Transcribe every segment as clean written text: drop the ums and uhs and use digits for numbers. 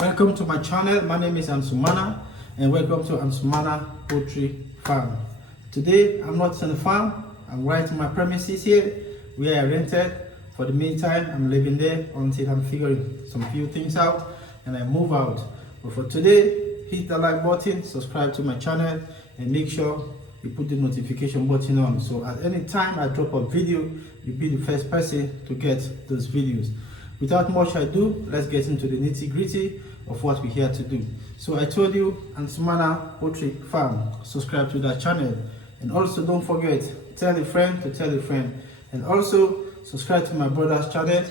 Welcome to my channel. My name is Ansumana and welcome to Ansumana Poultry Farm. Today I'm not on the farm, I'm right in my premises here where I rented. For the meantime, I'm living there until I'm figuring some few things out and I move out. But for today, hit the like button, subscribe to my channel and make sure you put the notification button on, so at any time I drop a video, you'll be the first person to get those videos. Without much ado, let's get into the nitty-gritty of what we're here to do. So I told you, Ansumana Poultry Farm, subscribe to that channel, and also don't forget, tell a friend to tell a friend, and also subscribe to my brother's channel,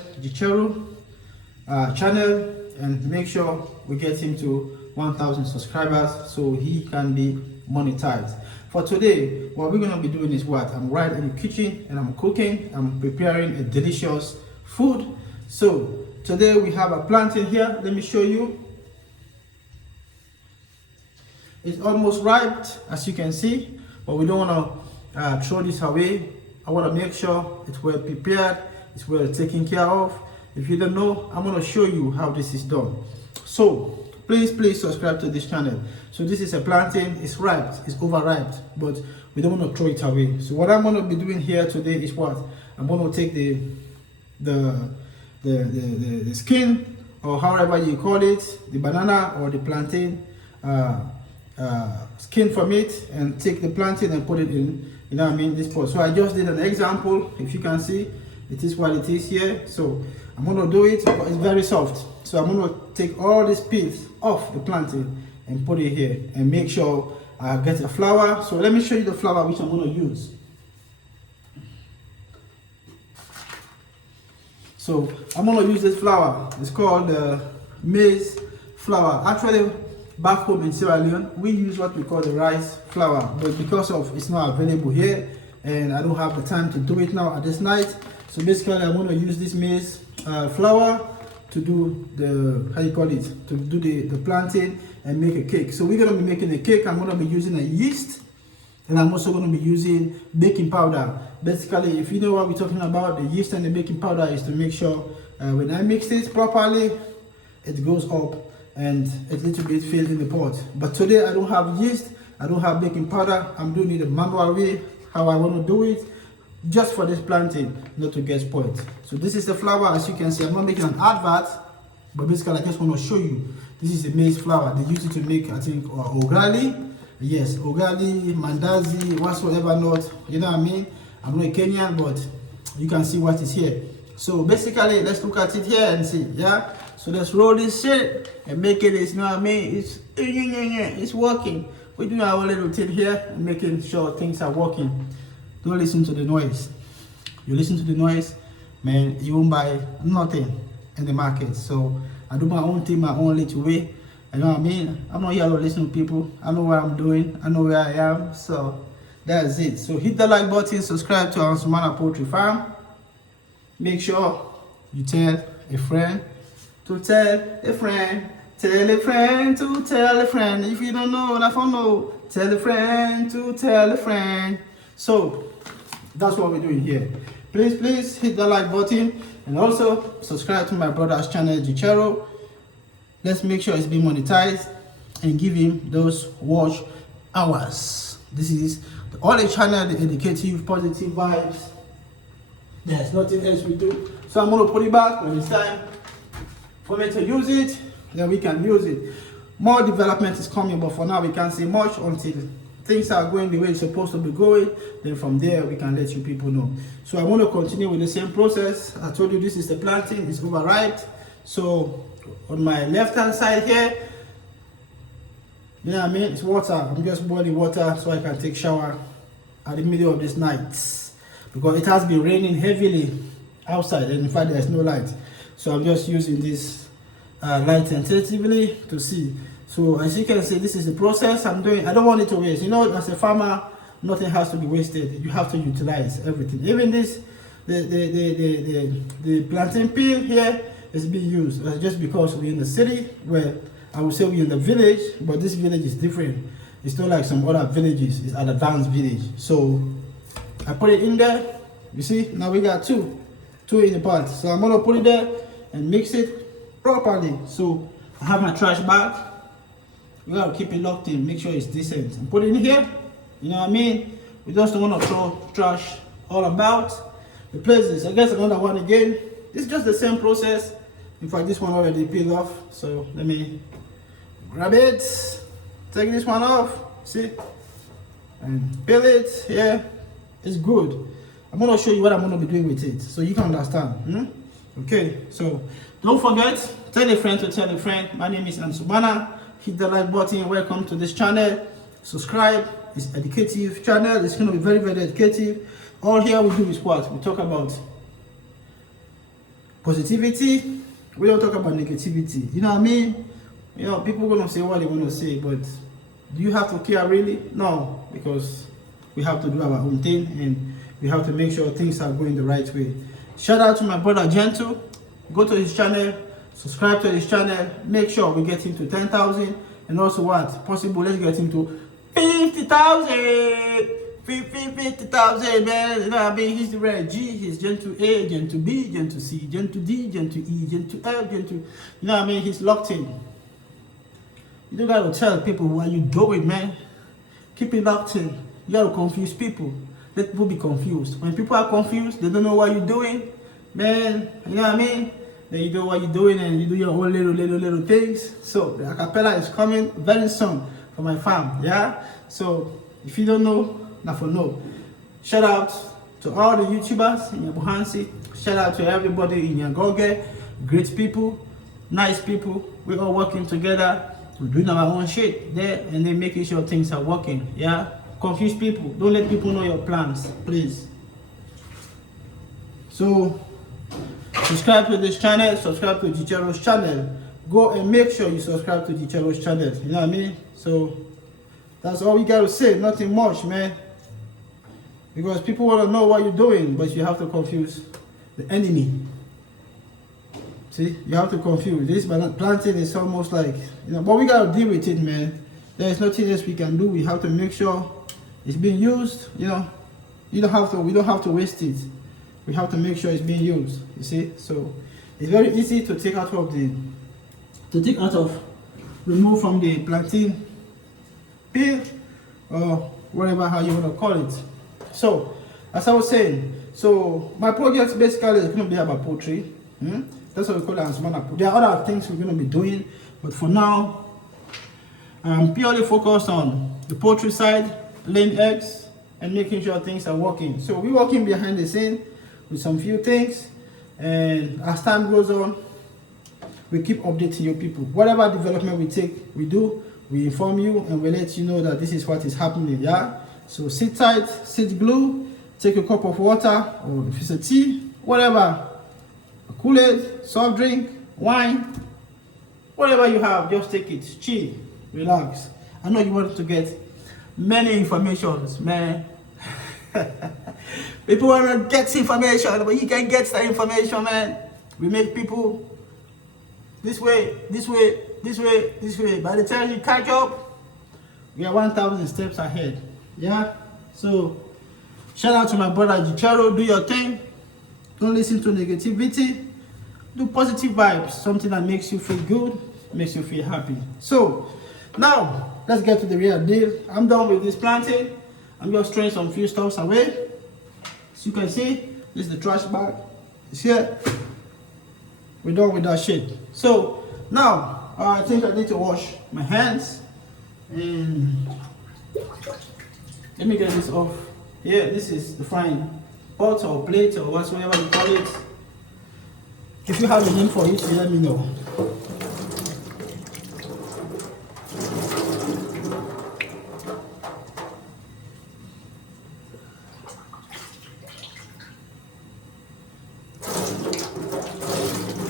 channel, and make sure we get him to 1,000 subscribers so he can be monetized. For today, what we're going to be doing is what? I'm right in the kitchen and I'm cooking. I'm preparing a delicious food. So today we have a plantain here. Let me show you. It's almost ripe, as you can see, but we don't want to throw this away. I want to make sure it's well prepared, it's well taken care of. If you don't know, I'm going to show you how this is done. So please subscribe to this channel. So this is a plantain. It's ripe, it's overripe, but we don't want to throw it away. So what I'm going to be doing here today is what? I'm going to take the skin, or however you call it, the banana or the plantain skin from it, and take the plantain and put it in, you know what I mean, this pot. So I just did an example. If you can see, it is what it is here. So I'm going to do it, but it's very soft. So I'm going to take all these peels off the plantain and put it here and make sure I get a flour. So let me show you the flour which I'm going to use. So I'm going to use this flour. It's called maize flour. Actually, back home in Sierra Leone, we use what we call the rice flour, but because of it's not available here and I don't have the time to do it now at this night, so basically I'm going to use this maize flour to do the, how you call it, to do the plantain and make a cake. So we're going to be making a cake. I'm going to be using a yeast, and I'm also going to be using baking powder. Basically, if you know what we're talking about, the yeast and the baking powder is to make sure when I mix it properly, it goes up and a little bit filled in the pot. But today I don't have yeast, I don't have baking powder. I'm doing it the manual way, how I want to do it, just for this plantain, not to get spoiled. So this is the flour. As you can see, I'm not making an advert, but basically I just want to show you. This is the maize flour. They use it to make, I think, ugali. Yes, ugali, mandazi, whatsoever not. You know what I mean? I'm not a Kenyan, but you can see what is here. So basically, let's look at it here and see. Yeah. So let's roll this shit and make it. You know what I mean? It's working. We're doing our little thing here and making sure things are working. Don't listen to the noise. You listen to the noise, man, you won't buy nothing in the market. So I do my own thing, my own little way. You know what I mean? I'm not here to listen to people. I know what I'm doing. I know where I am. So that's it. So hit the like button, subscribe to Ansumana Poultry Farm. Make sure you tell a friend to tell a friend. Tell a friend to tell a friend. If you don't know, I don't know. Tell a friend to tell a friend. So that's what we're doing here. Please hit the like button and also subscribe to my brother's channel, Gichero. Let's make sure it's being monetized and give him those watch hours. This is the only channel, the educative, positive vibes. There's nothing else we do. So I'm going to put it back when it's time for me to use it. Then we can use it. More development is coming, but for now we can't say much until things are going the way it's supposed to be going. Then from there we can let you people know. So I want to continue with the same process. I told you this is the plantain, it's overripe. So on my left hand side here, you know what I mean, it's water. I'm just boiling water so I can take shower at the middle of this night, because it has been raining heavily outside and in fact there's no light. So I'm just using this light tentatively to see. So as you can see, this is the process I'm doing. I don't want it to waste. You know, as a farmer, nothing has to be wasted. You have to utilize everything. Even this, the plantain peel here is being used just because we're in the city, where I would say we're in the village, but this village is different. It's not like some other villages. It's an advanced village. So I put it in there. You see, now we got two in the pot. So I'm gonna put it there and mix it properly. So I have my trash bag. We gotta keep it locked in, make sure it's decent. And put it in here, you know what I mean? We just don't want to throw trash all about the places. I guess another one again. It's just the same process. In fact, this one already peeled off. So let me grab it, take this one off, see? And peel it, yeah, it's good. I'm gonna show you what I'm gonna be doing with it so you can understand. Okay, so don't forget, tell a friend to tell a friend. My name is Ansumana. Hit the like button. Welcome to this channel. Subscribe. It's educative channel. It's gonna be very, very educative. All here we do is what? We talk about positivity. We don't talk about negativity. You know what I mean? You know, people gonna say what they want to say, but do you have to care really? No, because we have to do our own thing and we have to make sure things are going the right way. Shout out to my brother Gentle. Go to his channel, subscribe to his channel, make sure we get into 10,000, and also what possible, let's get into 50,000. 50,000, man. You know what I mean? He's the red G, he's Gen to A, Gen to B, Gen to C, Gen to D, Gen to E, Gen to F, Gen to, you know what I mean? He's locked in. You don't gotta tell people what you doing, man. Keep it locked in. You gotta confuse people. Let people be confused. When people are confused, they don't know what you're doing, man. You know what I mean? Then you do what you're doing and you do your own little things. So the acapella is coming very soon for my fam, yeah? So if you don't know, not for no. Shout out to all the YouTubers in Nyabohanse. Shout out to everybody in Nyagoge. Great people, nice people. We're all working together. We're doing our own shit there and then making sure things are working, yeah? Confuse people. Don't let people know your plans, please. So subscribe to this channel, subscribe to Gichero's channel. Go and make sure you subscribe to Gichero's channel. You know what I mean? So that's all we gotta say, nothing much, man. Because people wanna know what you're doing, but you have to confuse the enemy. See, you have to confuse. This plantain is almost like, you know, but we gotta deal with it, man. There's nothing else we can do. We have to make sure it's being used, you know. We don't have to waste it. We have to make sure it's being used, you see. So it's very easy to take out of remove from the plantain peel or whatever how you want to call it. So as I was saying, so my project basically is going to be about poultry. That's what we call it, Ansumana. There are other things we're going to be doing, but for now I'm purely focused on the poultry side, laying eggs and making sure things are working. So we're working behind the scene with some few things, and as time goes on we keep updating you people. Whatever development we take, we do, we inform you and we let you know that this is what is happening, yeah? So sit tight, sit glue, take a cup of water, or if it's a tea, whatever, a Kool-Aid, soft drink, wine, whatever you have, just take it, chill, relax. I know you want to get many informations, man. People want to get information, but you can get that information, man. We make people this way, this way, this way, this way. By the time you catch up, we are 1,000 steps ahead. Yeah? So, shout out to my brother Gichero. Do your thing. Don't listen to negativity. Do positive vibes. Something that makes you feel good, makes you feel happy. So, now, let's get to the real deal. I'm done with this planting. I'm just throwing some few stuffs away. As you can see, this is the trash bag. It's here. We're done with that shit. So now I think I need to wash my hands and let me get this off. Yeah, this is the frying pot or plate or whatsoever you call it. If you have a name for it, you let me know.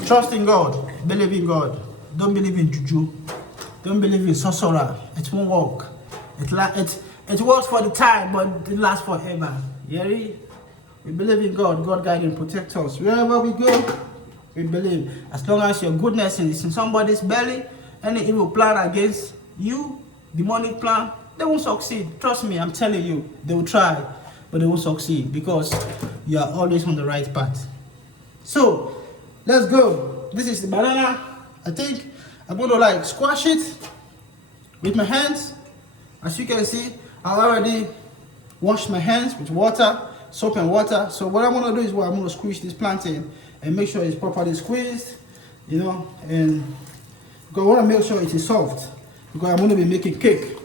Trust in God, believe in God. Don't believe in juju. Don't believe in sorcerer. It won't work. It works for the time, but it lasts forever. You ready? We believe in God. God guide and protect us. Wherever we go, we believe. As long as your goodness is in somebody's belly, any evil plan against you, demonic plan, they won't succeed. Trust me, I'm telling you, they will try, but they won't succeed because you are always on the right path. So let's go. This is the banana. I think I'm going to like squash it with my hands. As you can see, I already washed my hands with water, soap and water. So what I'm going to do is I'm going to squeeze this plantain and make sure it's properly squeezed, you know, and because I want to make sure it is soft, because I'm going to be making cake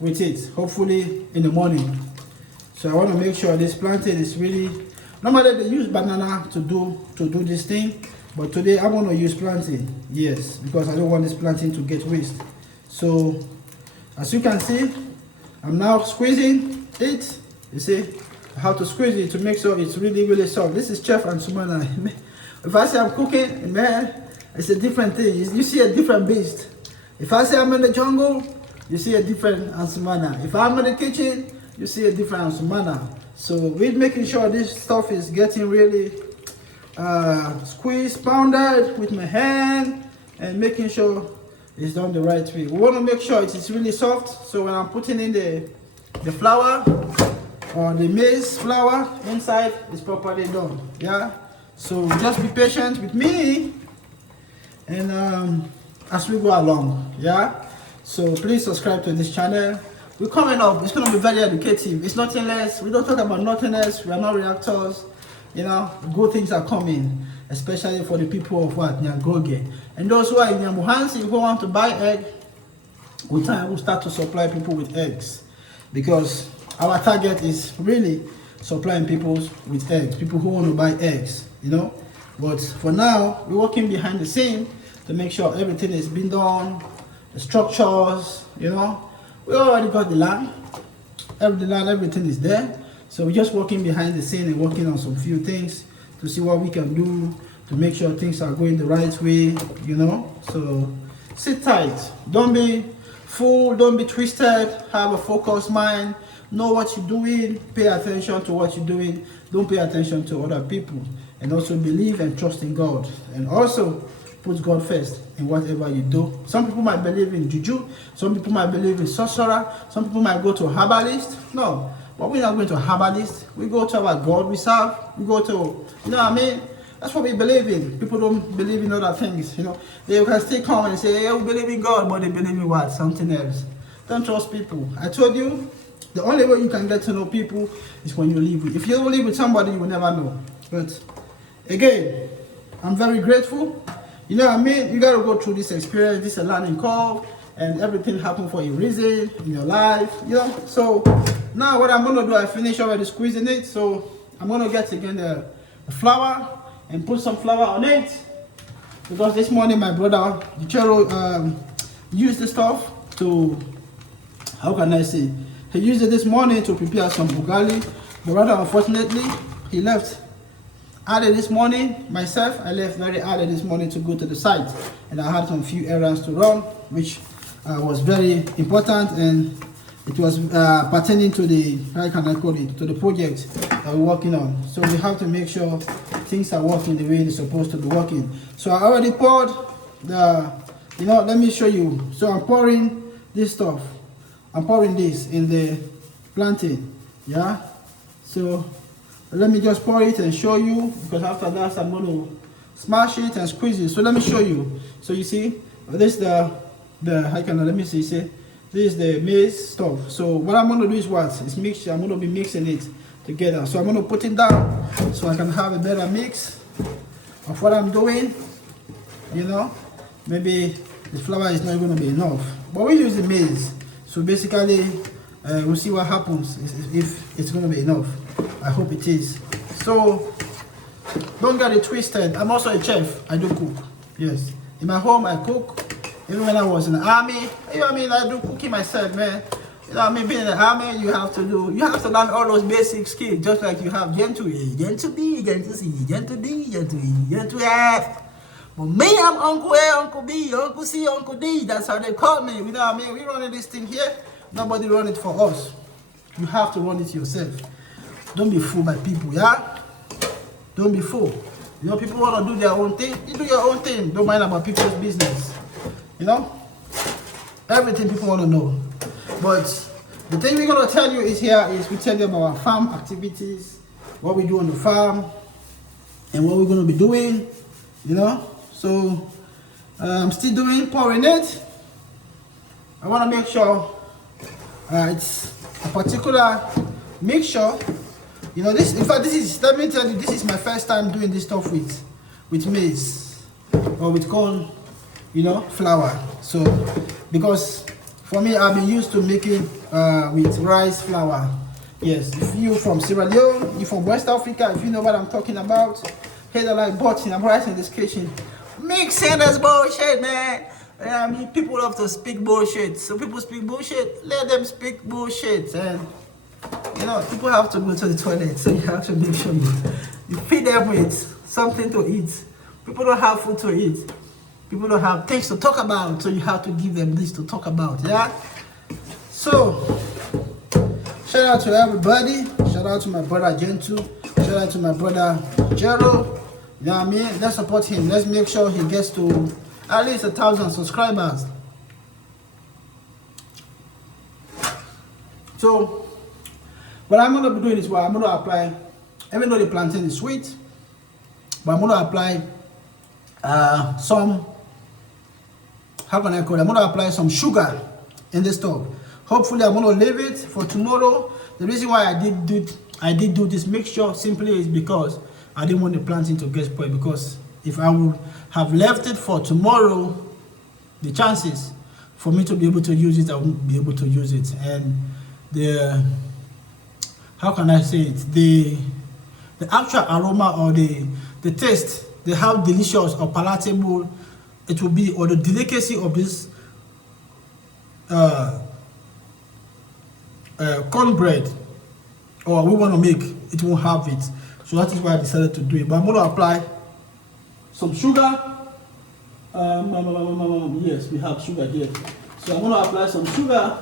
with it, hopefully in the morning. So I want to make sure this plantain is really, normally they use banana to do this thing, but today I'm going to use plantain, yes, because I don't want this plantain to get waste. So as you can see, I'm now squeezing it. You see how to squeeze it to make sure it's really soft. This is Chef Ansumana. If I say I'm cooking, man, it's a different thing. You see a different beast. If I say I'm in the jungle, you see a different Ansumana. If I'm in the kitchen, you see a different Ansumana. So we're making sure this stuff is getting really squeezed, pounded with my hand, and making sure it's done the right way. We want to make sure it is really soft. So when I'm putting in the flour or the maize flour inside, it's properly done. Yeah. So just be patient with me, and as we go along. Yeah. So please subscribe to this channel. We're coming up. It's going to be very educative. It's nothing less. We don't talk about nothing else. We are not reactors. You know, good things are coming, especially for the people of what? Nyagoge. And those who are in Nyabohanse who want to buy egg, with time we'll start to supply people with eggs. Because our target is really supplying people with eggs. People who want to buy eggs, you know. But for now, we're working behind the scene to make sure everything is being done. The structures, you know. We already got the land. Everything is there. So we're just working behind the scene and working on some few things to see what we can do to make sure things are going the right way, you know. So sit tight. Don't be fooled, don't be twisted, have a focused mind, know what you're doing, pay attention to what you're doing, don't pay attention to other people, and also believe and trust in God, and also put God first in whatever you do. Some people might believe in juju, some people might believe in sorcerer, some people might go to a herbalist. No, but we're not going to a herbalist. We go to our God we serve. We go to, you know what I mean? That's what we believe in. People don't believe in other things, you know. They can still come and say, yeah, we believe in God, but they believe in what? Something else. Don't trust people. I told you, the only way you can get to know people is when you live with. If you don't live with somebody, you will never know. But again, I'm very grateful. You know what I mean? You gotta go through this experience, this is a learning curve, and everything happened for a reason in your life, you know. So now what I'm gonna do, I finish already squeezing it. So I'm gonna get again the flour and put some flour on it, because this morning my brother Chero used the stuff to, how can I say, he used it this morning to prepare some ugali, but rather unfortunately he left early this morning. Myself, I left very early this morning to go to the site, and I had some few errands to run, which was very important, and it was pertaining to the, how can I call it, to the project that we're working on. So we have to make sure things are working the way they're supposed to be working. So I already poured the, you know, let me show you. So I'm pouring this stuff. I'm pouring this in the plantain, yeah. So let me just pour it and show you, because after that I'm going to smash it and squeeze it. So let me show you. So you see, this is the how can I, let me see, this is the maize stuff. So what I'm going to do is what? Is mix. I'm going to be mixing it together. So I'm going to put it down so I can have a better mix of what I'm doing. You know, maybe the flour is not going to be enough, but we use the maize. So basically, we'll see what happens if it's going to be enough. I hope it is. So don't get it twisted. I'm also a chef. I do cook. Yes. In my home, I cook. Even when I was in the army, you know what I mean? I do cooking myself, man. You know what I mean? Being in the army, you have to learn all those basic skills, just like you have Gen 2A, Gen 2B, Gen 2C, Gen 2D, Gen 2E, Gen 2F. But me, I'm Uncle A, Uncle B, Uncle C, Uncle D. That's how they call me. You know what I mean? We running this thing here. Nobody run it for us. You have to run it yourself. Don't be fooled by people, yeah? Don't be fooled. You know, people want to do their own thing. You do your own thing. Don't mind about people's business. You know? Everything people want to know. But the thing we're going to tell you is here is we tell you about our farm activities, what we do on the farm, and what we're going to be doing, you know? So I'm still doing pouring it. I want to make sure it's a particular mixture. You know, this, in fact, this is, let me tell you, this is my first time doing this stuff with maize or with corn, you know, flour. So, because for me, I've been used to making with rice flour. Yes, if you from Sierra Leone, you from West Africa, if you know what I'm talking about, hit the like button. I'm right in this kitchen. Mixing this bullshit, man. I mean, people love to speak bullshit. So people speak bullshit, let them speak bullshit. And you know, people have to go to the toilet, so you have to make sure you feed them with something to eat. People don't have food to eat. People don't have things to talk about, so you have to give them this to talk about, yeah? So, shout out to everybody. Shout out to my brother Gentle. Shout out to my brother Jero. You know what I mean? Let's support him. Let's make sure he gets to at least 1,000 subscribers. So, what I'm going to be doing is, I'm going to apply, even though the plantain is sweet, but I'm going to apply some, how can I call it? I'm going to apply some sugar in the stove. Hopefully, I'm going to leave it for tomorrow. The reason why I did do this mixture simply is because I didn't want the plantain to get spoiled. Because if I would have left it for tomorrow, the chances for me to be able to use it, I won't be able to use it. And the, how can I say it? The actual aroma or the taste, how delicious or palatable it will be, or the delicacy of this cornbread or we want to make, it won't have it. So that is why I decided to do it. But I'm going to apply some sugar. Yes, we have sugar here. So I'm going to apply some sugar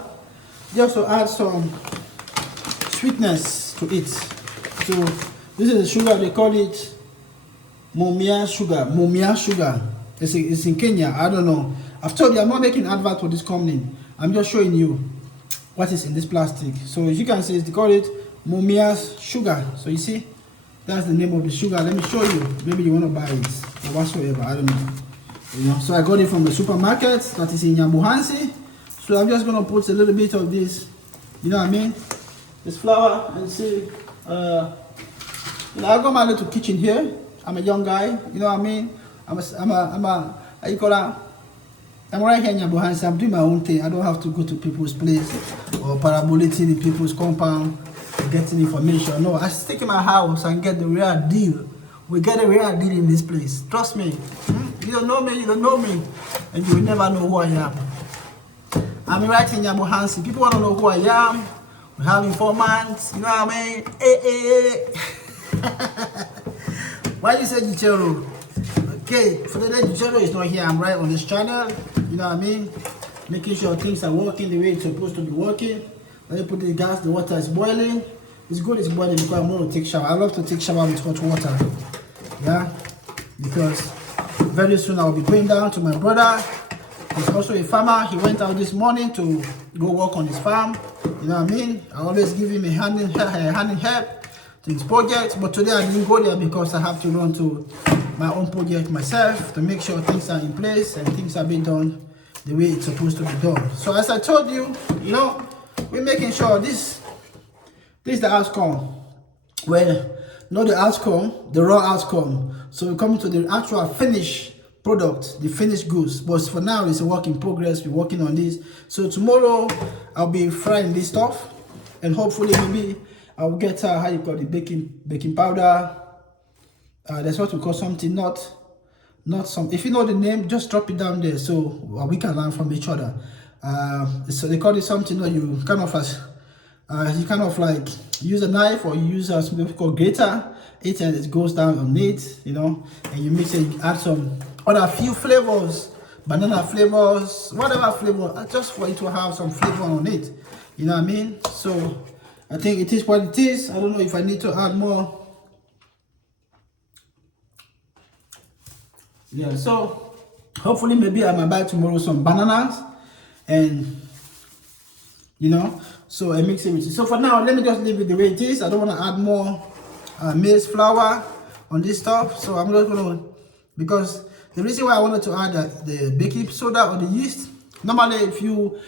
just to add some sweetness to it. So this is the sugar, they call it Mumia sugar. Mumia sugar. It's in Kenya. I don't know. I've told you I'm not making advert for this company. I'm just showing you what is in this plastic. So as you can see, they call it Mumia sugar. So you see, that's the name of the sugar. Let me show you. Maybe you want to buy it or whatsoever. I don't know. You know. So I got it from the supermarket that is in Nyabohanse. So I'm just gonna put a little bit of this. You know what I mean? This flour and see. You know, I got my little kitchen here. I'm a young guy. You know what I mean? I'm a how you call that? I'm right here in Nyabohanse. I'm doing my own thing. I don't have to go to people's place or parabolating in people's compound, getting information. No, I stick in my house and get the real deal. We get a real deal in this place. Trust me. You don't know me, you don't know me, and you will never know who I am. I'm right in Nyabohanse. People want to know who I am. We have informants. You know what I mean? Why you say Gichero? Okay, for the day Gichero is not here. I'm right on this channel. You know what I mean? Making sure things are working the way it's supposed to be working. When you put the gas, the water is boiling. It's good it's boiling because I'm going to take shower. I love to take shower with hot water. Yeah? Because very soon I'll be going down to my brother. He's also a farmer. He went out this morning to go work on his farm. You know what I mean? I always give him a hand in help to his project. But today I didn't go there because I have to run to my own project myself to make sure things are in place and things are being done the way it's supposed to be done. So as I told you, you know, we're making sure this is the outcome. Well, not the outcome, the raw outcome. So we come to the actual finished product, the finished goods. But for now, it's a work in progress. We're working on this. So tomorrow, I'll be frying this stuff, and hopefully maybe I'll get how you call it, baking powder. That's what we call something, not some. If you know the name, just drop it down there so we can learn from each other. So they call it something that you kind of like use a knife or you use something called grater. And it goes down on it, you know, and you mix it, you add some other few flavors, banana flavors, whatever flavor, just for it to have some flavor on it. You know what I mean? So I think it is what it is. I don't know if I need to add more. Yeah, so hopefully maybe I might buy tomorrow some bananas and you know, so I mix it with it. So for now, let me just leave it the way it is. I don't want to add more maize flour on this stuff. So I'm just gonna, because The reason why I wanted to add the baking soda or the yeast, normally if you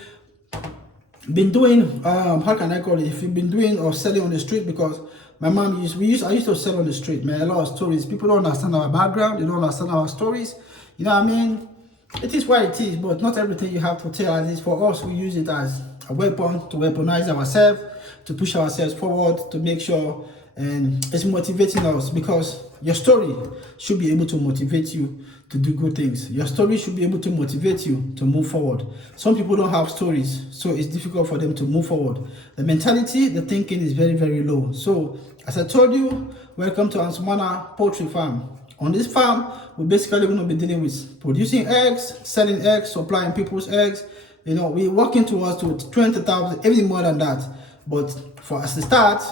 been doing how can I call it, if you've been doing or selling on the street, because my mom I used to sell on the street, man, a lot of stories. People don't understand our background, they don't understand our stories, you know what I mean? It is what it is, but not everything you have to tell. At least for us, we use it as a weapon to weaponize ourselves, to push ourselves forward, to make sure and it's motivating us, because your story should be able to motivate you to do good things. Your story should be able to motivate you to move forward. Some people don't have stories, so it's difficult for them to move forward. The mentality, the thinking is very, very low. So as I told you, welcome to Ansumana Poultry Farm. On this farm, we're basically going to be dealing with producing eggs, selling eggs, supplying people's eggs. You know, we're working towards to 20,000, even more than that. But for as a start,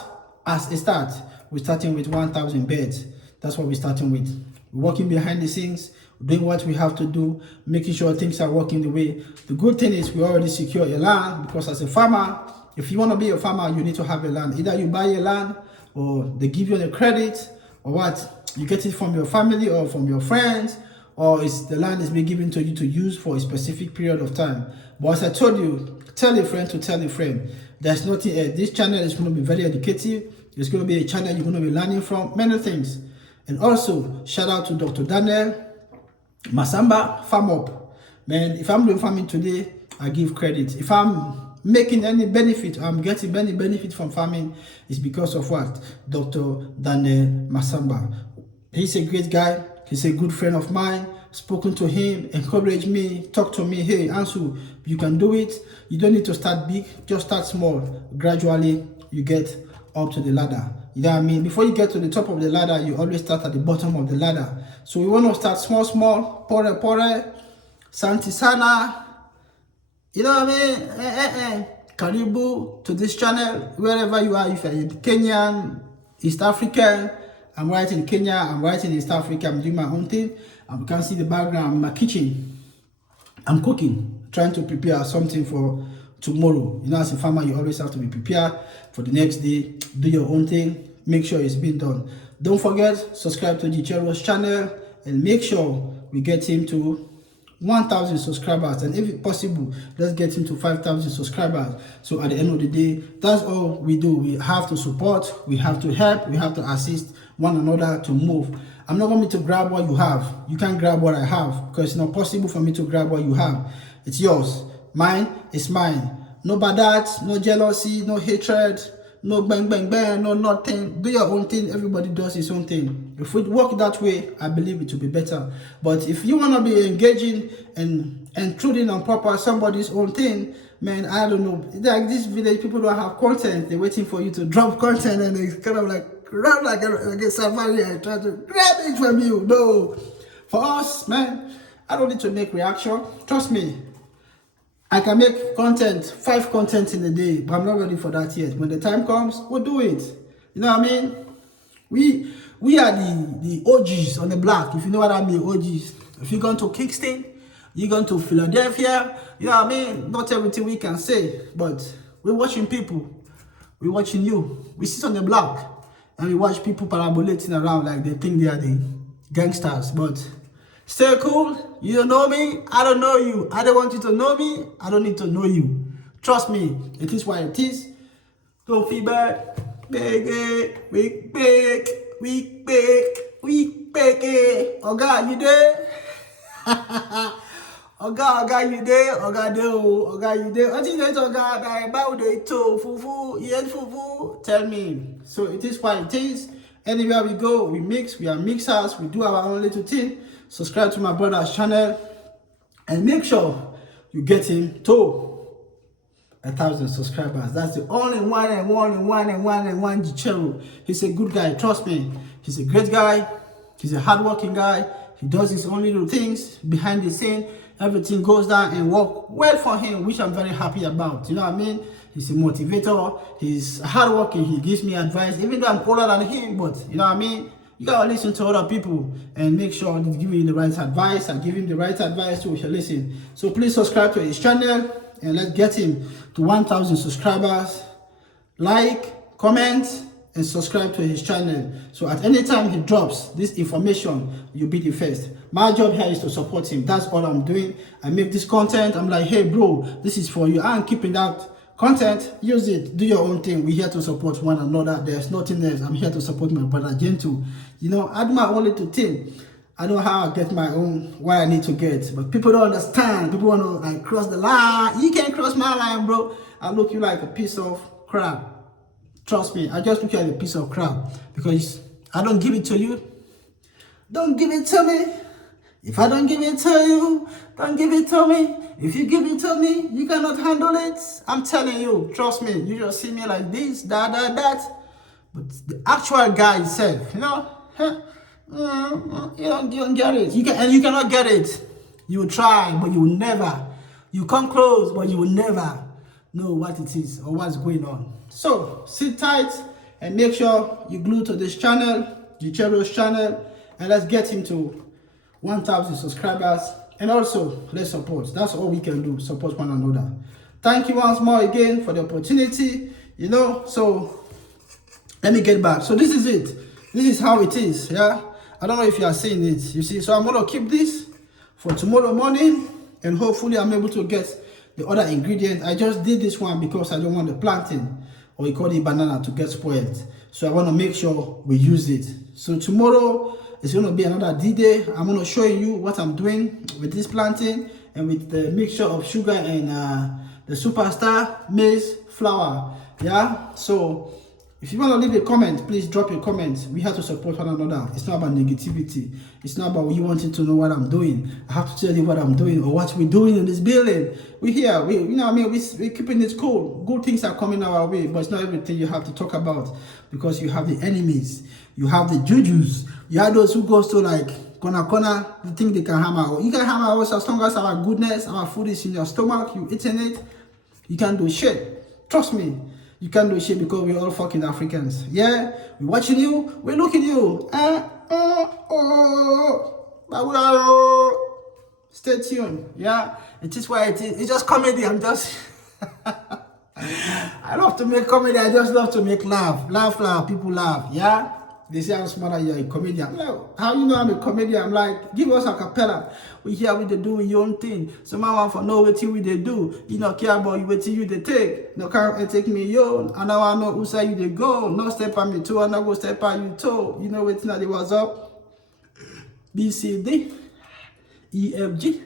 we're starting with 1,000 beds. That's what we're starting with. We're working behind the scenes, doing what we have to do, making sure things are working the way. The good thing is we already secure a land, because as a farmer, if you want to be a farmer, you need to have a land. Either you buy a land, or they give you the credit, or what? You get it from your family or from your friends, or the land is being given to you to use for a specific period of time. But as I told you, tell a friend to tell a friend. There's nothing, this channel is going to be very educative. It's going to be a channel you're going to be learning from many things. And also, shout out to Dr. Daniel Masamba, Farm Up. Man, if I'm doing farming today, I give credit. If I'm making any benefit, I'm getting any benefit from farming, is because of what? Dr. Daniel Masamba. He's a great guy. He's a good friend of mine. Spoken to him, encouraged me, talked to me. Hey, Ansu, you can do it. You don't need to start big. Just start small. Gradually, you get up to the ladder. You know what I mean? Before you get to the top of the ladder, you always start at the bottom of the ladder. So we want to start small. Pore, Santi Sana. You know what I mean? Karibu to this channel, wherever you are. If you're in Kenyan, East African, I'm right in Kenya, I'm right in East Africa, I'm doing my own thing. You can see the background, I'm in my kitchen. I'm cooking, trying to prepare something for tomorrow. You know, as a farmer, you always have to be prepared for the next day. Do your own thing, make sure it's been done. Don't forget, subscribe to Gichero's channel, and make sure we get him to 1,000 subscribers, and if possible, let's get him to 5,000 subscribers. So at the end of the day, that's all we do. We have to support, we have to help, we have to assist one another to move. I'm not going to grab what you have. You can't grab what I have, because it's not possible for me to grab what you have. It's yours. Mine is mine. No bad that, no jealousy, no hatred, no bang, no nothing. Do your own thing. Everybody does his own thing. If we work that way, I believe it will be better. But if you want to be engaging and intruding on proper somebody's own thing, man, I don't know. Like this village, people don't have content. They're waiting for you to drop content, and it's kind of like run like a safari and try to grab it from you. No. For us, man, I don't need to make reaction. Trust me. I can make content, 5 contents in a day, but I'm not ready for that yet. When the time comes, we'll do it. You know what I mean? We are the OGs on the block, if you know what I mean, OGs. If you're going to Kingston, you're going to Philadelphia, you know what I mean? Not everything we can say, but we're watching people. We're watching you. We sit on the block, and we watch people parabolating around like they think they are the gangsters, but stay cool. You don't know me, I don't know you. I don't want you to know me, I don't need to know you. Trust me, it is what it is. Don't feel bad. We big. Oh God, you there? Oh God, you there? Oh God, you there? I think that's oh God, I about it too. Fufu, yes, fufu. Tell me. So it is what it is. Anywhere we go, we mix. We are mixers. We do our own little thing. Subscribe to my brother's channel, and make sure you get him to 1,000 subscribers. That's the only one Gichero. He's a good guy, trust me. He's a great guy. He's a hardworking guy. He does his own little things behind the scene. Everything goes down and work well for him, which I'm very happy about. You know what I mean? He's a motivator. He's hardworking. He gives me advice, even though I'm older than him. But you know what I mean? You gotta listen to other people and make sure they give you the right advice, and give him the right advice too if you listen. So please subscribe to his channel, and let's get him to 1,000 subscribers. Like, comment, and subscribe to his channel. So at any time he drops this information, you'll be the first. My job here is to support him. That's all I'm doing. I make this content. I'm like, hey bro, this is for you. I'm keeping that content. Use it. Do your own thing. We're here to support one another. There's nothing else. I'm here to support my brother Gentle. You know, I do my own little thing. I know how I get my own, what I need to get. But people don't understand. People want to like cross the line. You can't cross my line, bro. I look you like a piece of crap. Trust me, I just look at a piece of crap. Because I don't give it to you. Don't give it to me. If I don't give it to you, don't give it to me. If you give it to me, you cannot handle it. I'm telling you, trust me. You just see me like this, that. But the actual guy itself, you know, you don't get it. You cannot get it. You will try, but you will never. You come close, but you will never know what it is or what's going on. So sit tight and make sure you glue to this channel, the Chero's channel, and let's get him to 1,000 subscribers. And also let's support. That's all we can do. Support one another. Thank you once more again for the opportunity. You know, so let me get back. So this is it. This is how it is. Yeah. I don't know if you are seeing it. You see, so I'm gonna keep this for tomorrow morning, and hopefully I'm able to get the other ingredient. I just did this one because I don't want the plantain, or we call it banana, to get spoiled. So I want to make sure we use it. So tomorrow is going to be another D-Day. I'm going to show you what I'm doing with this plantain and with the mixture of sugar and the superstar maize flour. Yeah. So if you want to leave a comment, please drop a comment. We have to support one another. It's not about negativity. It's not about you wanting to know what I'm doing. I have to tell you what I'm doing or what we're doing in this building. We're here. You know what I mean? We're keeping it cool. Good things are coming our way, but it's not everything you have to talk about, because you have the enemies. You have the jujus. You have those who goes to like corner, they think they can hammer. You can hammer us as long as our goodness, our food is in your stomach, you eating it. You can't do shit. Trust me. You can't do shit because we're all fucking Africans. Yeah? We're watching you. We're looking at you. Stay tuned. Yeah? It is what it is. It's just comedy. I'm just... I love to make comedy. I just love to make laugh. Laugh. People laugh. Yeah? They say I'm smarter, you're a comedian. I'm like, how you know I'm a comedian? I'm like, give us a cappella. We here with the do your own thing. Some man want for know what we they do. You not care about you what you they take. No care take me yo. And now I know who say you they go. No step on me too. I not go step on you too. You know what now they was up. B C D E F G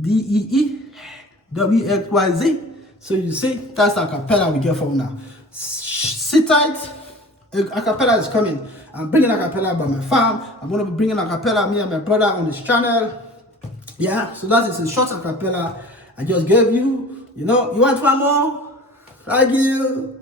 D E E W X Y Z. So you see, that's a cappella we get from now. Sit tight. A cappella is coming. I'm bringing a cappella about my farm. I'm going to be bringing a cappella, me and my brother, on this channel. Yeah, so that is a short a cappella I just gave you. You know, you want one more? Like you.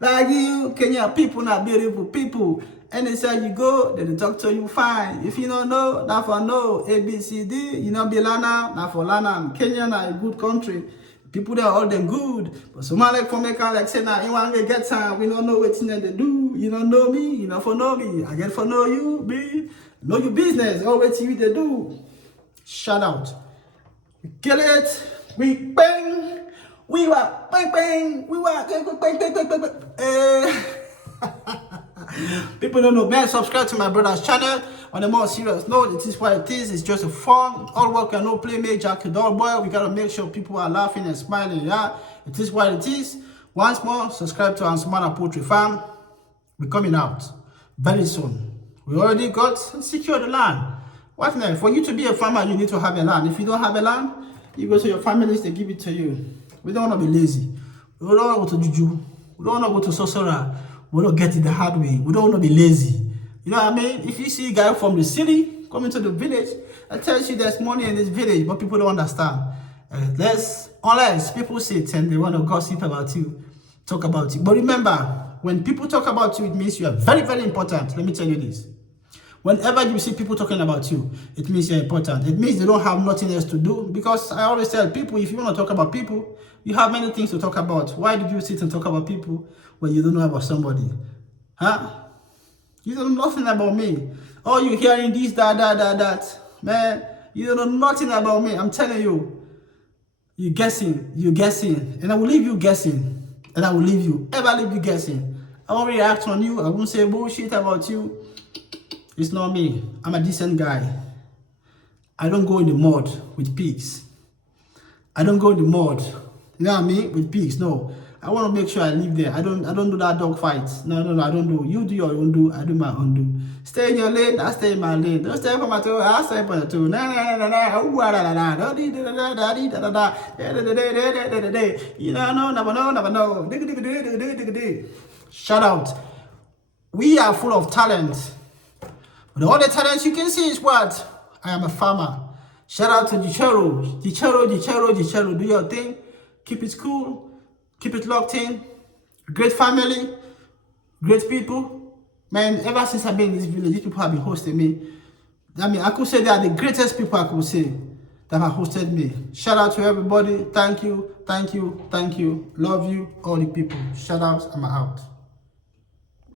Kenya people not beautiful people. Anywhere you go, they talk to you fine. If you don't know, not for no. A, B, C, D, you know, be Lana, not for Lana. Kenya is a good country. People there all them good, but some like for make like say now you want to get time. We don't know what they do. You don't know me. You don't for know me. I get for know you. Be know your business. All what you they do. Shout out. We kill it. We bang. We were bang. We were bang. People don't know, man. Subscribe to my brother's channel. On a more serious note, it is what it is. It's just a fun, all work and no play, make Jack a dog boy. We gotta make sure people are laughing and smiling. Yeah, it is what it is. Once more, subscribe to Ansumana Poultry Farm. We're coming out very soon. We already got secure the land. What now? For you to be a farmer, you need to have a land. If you don't have a land, you go to your families, they give it to you. We don't want to be lazy. We don't want to go to juju. We don't want to go to sorcerer. We don't get it the hard way. We don't want to be lazy. You know what I mean? If you see a guy from the city coming to the village, I tell you there's money in this village, but people don't understand. Unless people sit and they want to gossip about you, talk about you. But remember, when people talk about you, it means you are very, very important. Let me tell you this. Whenever you see people talking about you, it means you're important. It means they don't have nothing else to do. Because I always tell people, if you want to talk about people, you have many things to talk about. Why did you sit and talk about people when you don't know about somebody? Huh? You don't know nothing about me. Oh, you hearing this, that. Man, you don't know nothing about me. I'm telling you. You're guessing. And I will leave you guessing. And I will leave you. Ever leave you guessing. I won't react on you. I won't say bullshit about you. It's not me. I'm a decent guy. I don't go in the mud with pigs. I don't go in the mud, you know what I mean, with pigs. No, I want to make sure I live there. I don't do that dog fight. No, I don't do. You do your own do. I do my own do. Stay in your lane. I stay in my lane. Don't stay on my toe. I stay on your toe. You know, never know. Shout out. We are full of talent. But all the talents you can see is what? I am a farmer. Shout out to Gichero. Do your thing. Keep it cool. Keep it locked in. Great family. Great people. Man, ever since I've been in this village, these people have been hosting me. I mean, I could say they are the greatest people I could say that have hosted me. Shout out to everybody. Thank you. Love you, all the people. Shout out. I'm out.